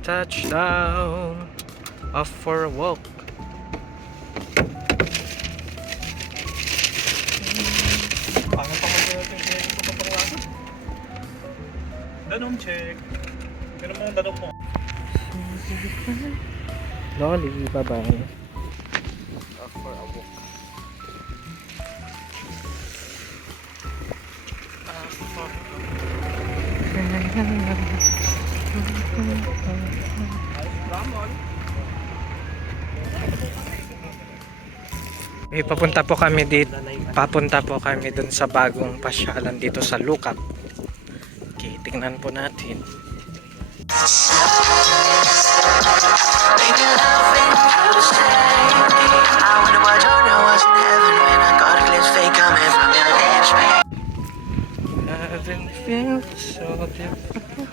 Touchdown. Off for a walk. Pangit pa man natin yung ito pa pang lasa. Danom check. Pero mga danom mo. Lolly, bye-bye. Off for a walk. Off for a papunta po kami dito. Papunta po kami dun sa bagong pasyalan dito sa Lukap. Okay, tingnan po natin. Heaven feels so different.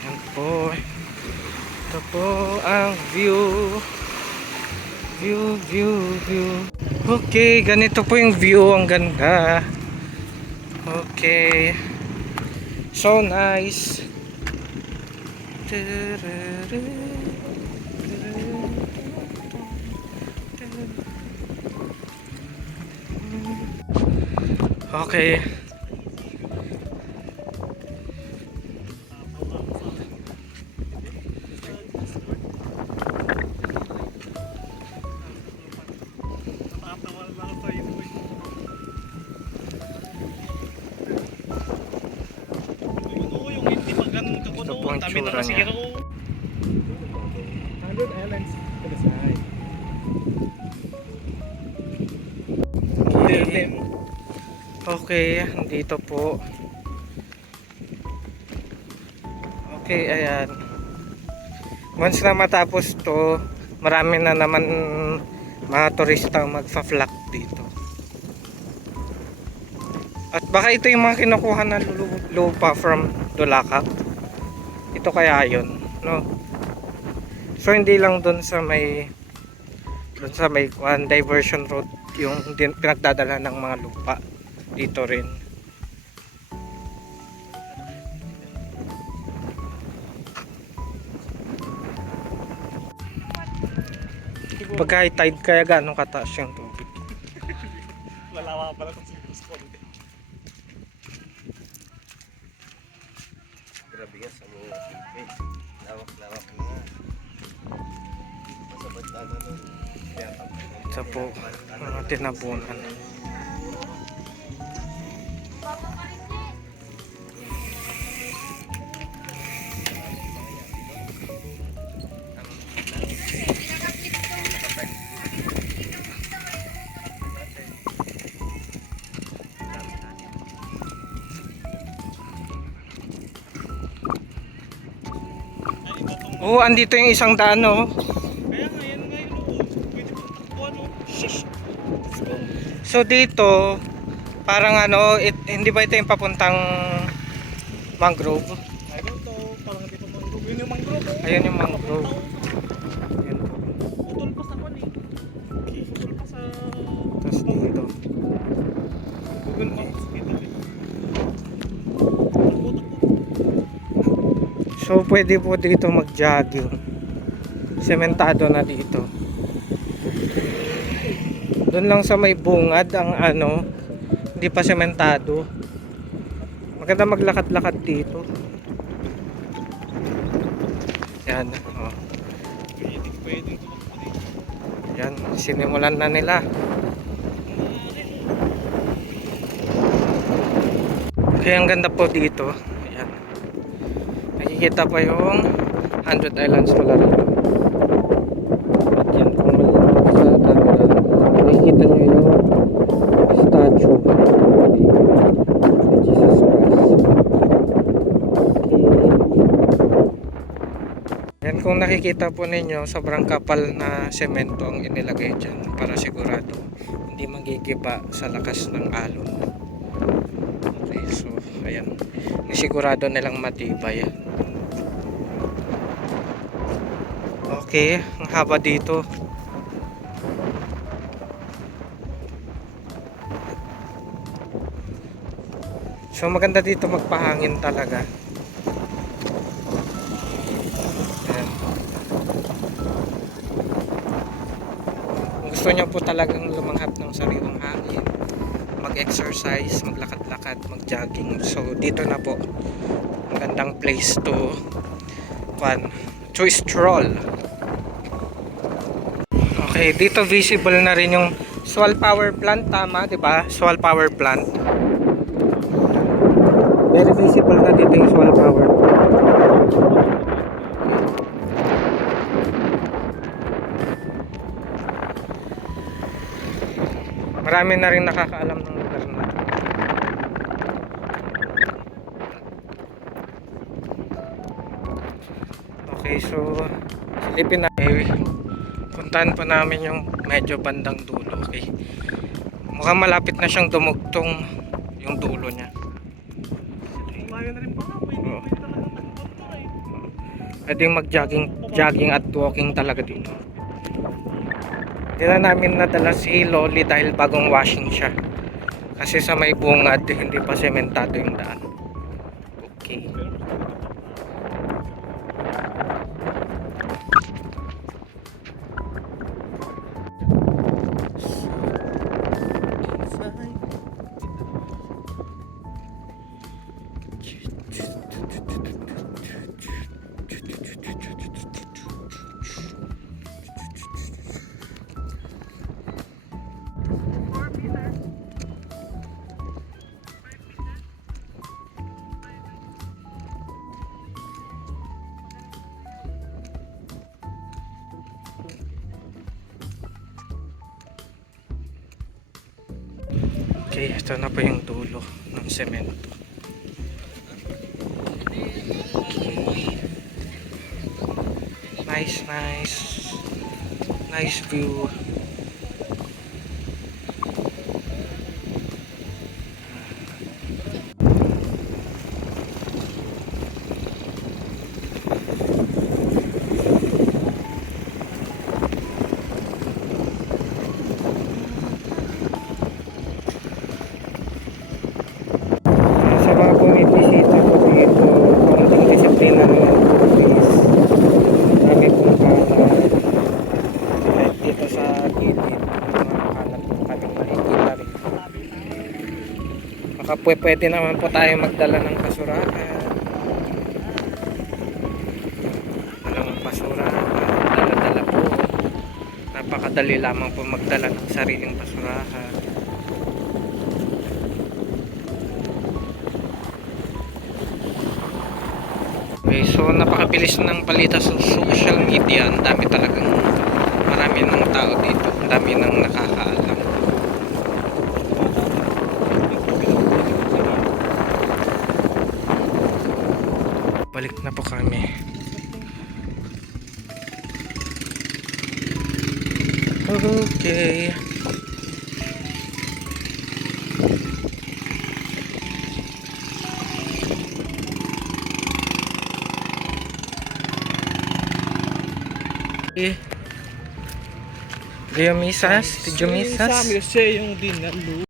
Ayan po. Ito po ang view. View. Okay, ganito po yung view. Ang ganda. Okay. So nice. Okay. Ito po ang tsura niya. 100 islands to the side. Okay, dito po. Okay, ayan. Once na matapos to, marami na naman mga turista magfa-flock dito. At baka ito yung mga kinukuha na lupa from Dulacap. Ito kaya yun, no? So hindi lang doon sa may diversion road yung pinagdadala ng mga lupa, dito rin. Pag high tide kaya ganong kataas yung tubig? Lalawa pala itong Silvus Conde. Grabe nga sa mga silpin. Lawak-lawak na nga. Masabad na nun. Sa po, mga tinabunan. Oh, andito yung isang daan, oh. Kaya nga yan nga yun. Pwede mo takbo ano. So dito, parang ano, hindi ba ito yung papuntang mangrove? I don't know. Parang hindi pa mangrove. Yun yung mangrove. Ayun yung mangrove. Ayun po. Putol pa sa kwan eh. Putol pa sa Tapos dito. Google Maps. Dito eh. So pwede po dito mag-jogging. Sementado na dito. Doon lang sa may bungad ang ano, hindi pa sementado. Maganda maglakad-lakad dito. Yan, oh. Pwede tumakbo dito. Yan, sinimulan na nila. Kaya ang ganda po dito. Ayan. Nakikita pa yung 100 Islands Colorado. At yan, kung may nakikita nyo yung statue ni Jesus Christ. Okay. Yan, kung nakikita po ninyo, sobrang kapal na semento ang inilagay dyan para sigurado hindi magigiba sa lakas ng alon. Okay, so ayan, nisigurado nilang matibay. Okay, ang haba dito. So maganda dito magpahangin talaga. Ayan. Kung gusto nyo po talagang lumanghap ng sariwang hangin, mag-exercise, maglakad-lakad, mag-jogging. So dito na po. Magandang place to stroll. Okay, dito visible na rin yung Swal Power Plant, tama, 'di ba? Swal Power Plant. Very visible na dito yung Swal Power Plant. Marami na rin nakakaalam ng lugar na to. Okay, so silipin na. Puntahan po namin yung medyo bandang dulo. Okay. Mukhang malapit na siyang dumugtong yung dulo niya. Umaga na rin pa nga. Oo. Pwede talagang nagpunta eh. Pwedeng mag-jogging at walking talaga dito. Hindi na namin nadala si Loli dahil bagong washing siya. Kasi sa may bungad, hindi pa sementado yung daan. Okay. Okay, ito na po yung dulo ng semento. Okay. Nice view. Sa mga bumibisita po dito, konting disiplina naman po please. Marami pong kalat. Kahit dito sa gilid, mga kalat po kaming makikita rin. Baka pwede naman po tayo magdala ng basurahan. Walang basurahan, dala-dala po. Napakadali lamang po magdala ng sariling basurahan. Okay, so napakabilis ng balita sa social media. Ang dami talagang marami ng tao dito. Ang dami ng nakakaalam. Balik na po kami. Okay. Dio misas? Tidyo misas? Sa amin kasi yung dinalo.